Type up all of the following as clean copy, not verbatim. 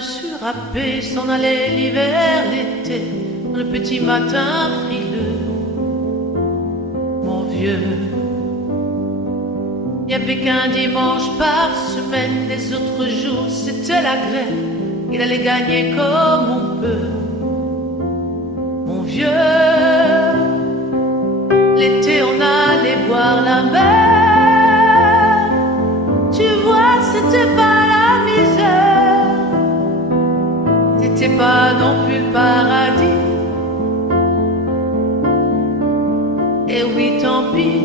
par-dessus râpé, s'en allait l'hiver, l'été, dans le petit matin frileux. Mon vieux, il n'y avait qu'un dimanche par semaine, les autres jours c'était la grève, il allait gagner comme on peut. Mon vieux, l'été on allait voir la mer, tu vois c'était pas la misère, c'était pas non plus le paradis. Et oui tant pis,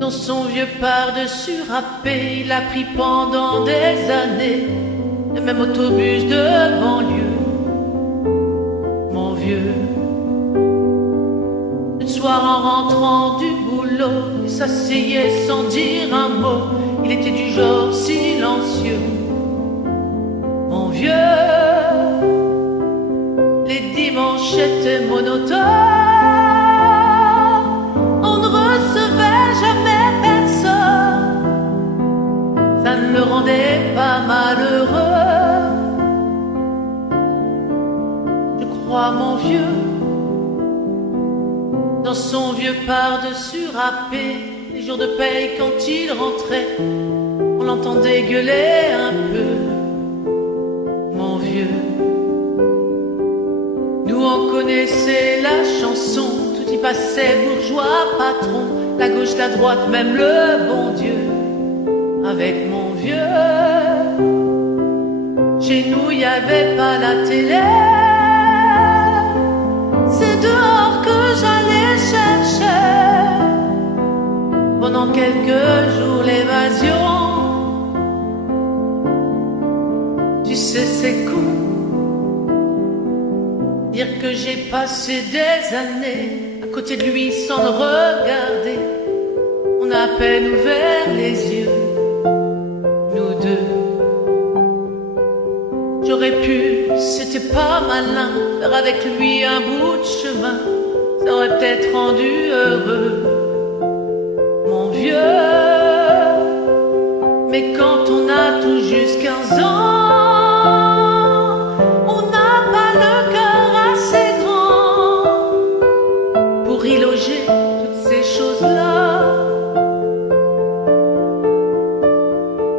dans son vieux par-dessus râpé, il a pris pendant des années le même autobus de banlieue. Mon vieux, le soir en rentrant du boulot, il s'asseyait sans dire un mot, il était du genre silencieux. Mon vieux, les dimanches étaient monotones, ça ne le rendait pas malheureux. Je crois mon vieux, dans son vieux par-dessus râpé, les jours de paye quand il rentrait, on l'entendait gueuler un peu. Mon vieux, nous on connaissait la chanson, tout y passait, bourgeois, patron, la gauche, la droite, même le bon Dieu. Avec mon vieux, chez nous y avait pas la télé, c'est dehors que j'allais chercher pendant quelques jours l'évasion. Tu sais c'est cool, dire que j'ai passé des années à côté de lui sans le regarder, on a à peine ouvert les yeux. J'aurais pu, c'était pas malin, faire avec lui un bout de chemin, ça aurait peut-être rendu heureux mon vieux. Mais quand on a tout juste 15 ans, on n'a pas le cœur assez grand pour y loger toutes ces choses-là.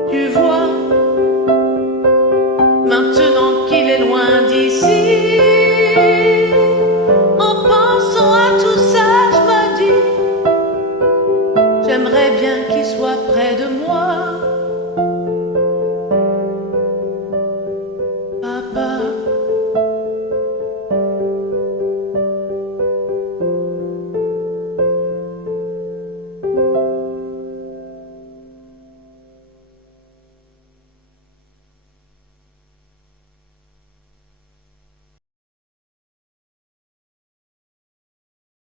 Tu vois, maintenant qu'il est loin d'ici, en pensant à tout ça, je me dis, j'aimerais bien qu'il soit près de moi.